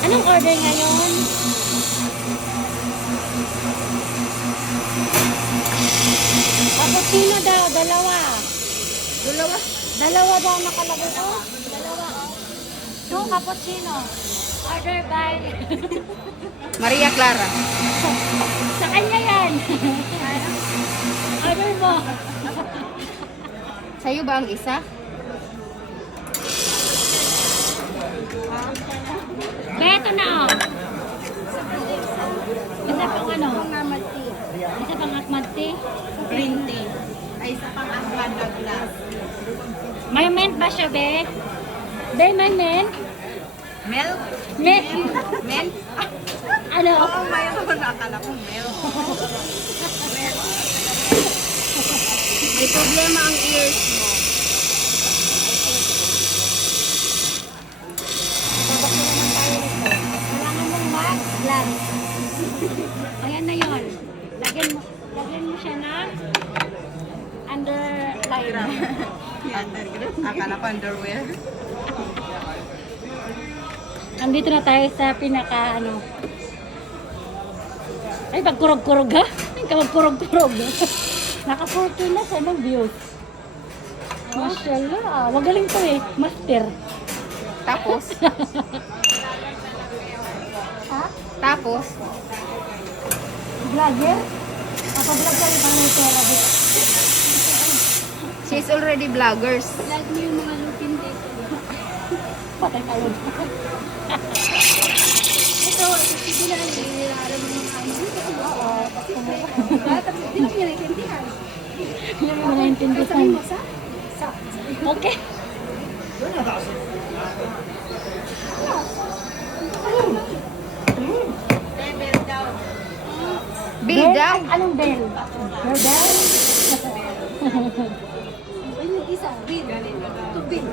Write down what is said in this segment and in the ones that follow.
Anong order ngayon? Cappuccino daw, dalawa. Dalawa. Dalawa daw nakalagay ko. Dalawa, oh. Two cappuccino. Order by... Maria Clara. Sa kanya yan. Order mo. Sa'yo ba ang isa? Beto na, oh. Isa pang ano? Ahmad tea. Isa pang Ahmad tea. Green tea. Ay, isa pang Ahmad na glass. May mint ba siya, be? Be, may mint? Milk? Mint. Milk? Ano? Oo, mayroon. Akala ko milk. May problema ang ears mo. Kailangan mong mask, glass. Ayan na yun. Lagyan mo siya ng underline. Akala ko underwear. Andito na tayo sa pinaka ano. Ay, pagkurog-kurog ha? Ay, kapagkurog-kurog. Naka-14 na sa anong views. Mashallah. Magaling to eh. Master. Tapos? Ha? Tapos? Vlogger? Naka-vlog ka rin ang pera. She's already vloggers. Vlog mo yung mga lupin dito. Patay tayo. Ito, sige na lang. Alam mo mga ano. Oo. Tapos hindi mo niya naintindihan. Hindi mo naintindihan. Okay. Bill daw. Anong bell? Your bell? Yung isa, bill. To bill.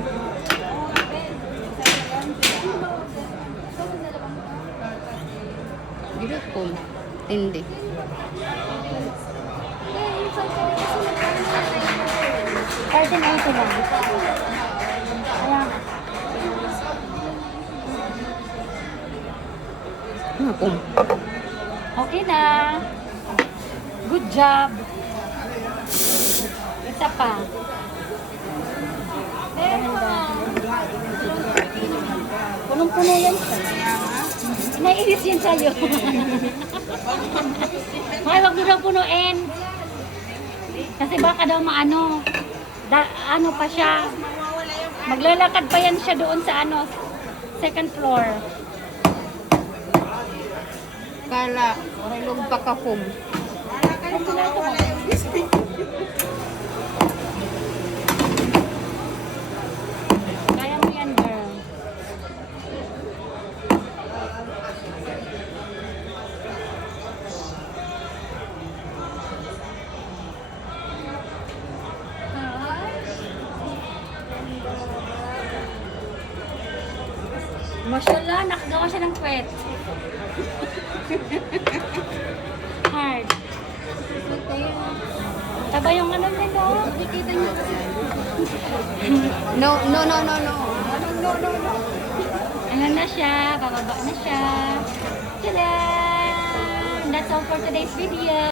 Beautiful. Hindi. Curtain na ito lang. Ayan. Nakum. Okay na. Good job. Isa pa. Punong-puno yan siya. Naiinis yan sa'yo. Ay, wag mo daw punuin. Kasi baka daw maano. Ano pa siya. Maglalakad pa yan siya doon sa ano. Second floor. Kala, lug pa ka home. Kaya mo yan, girl. Mashallah, nakagawa siya ng kwet. Hard. Taba yung ano nito. Nakikita niyo kasi. No, no, no, no, no. Ano na siya, bababa na siya. Tada! That's all for today's video.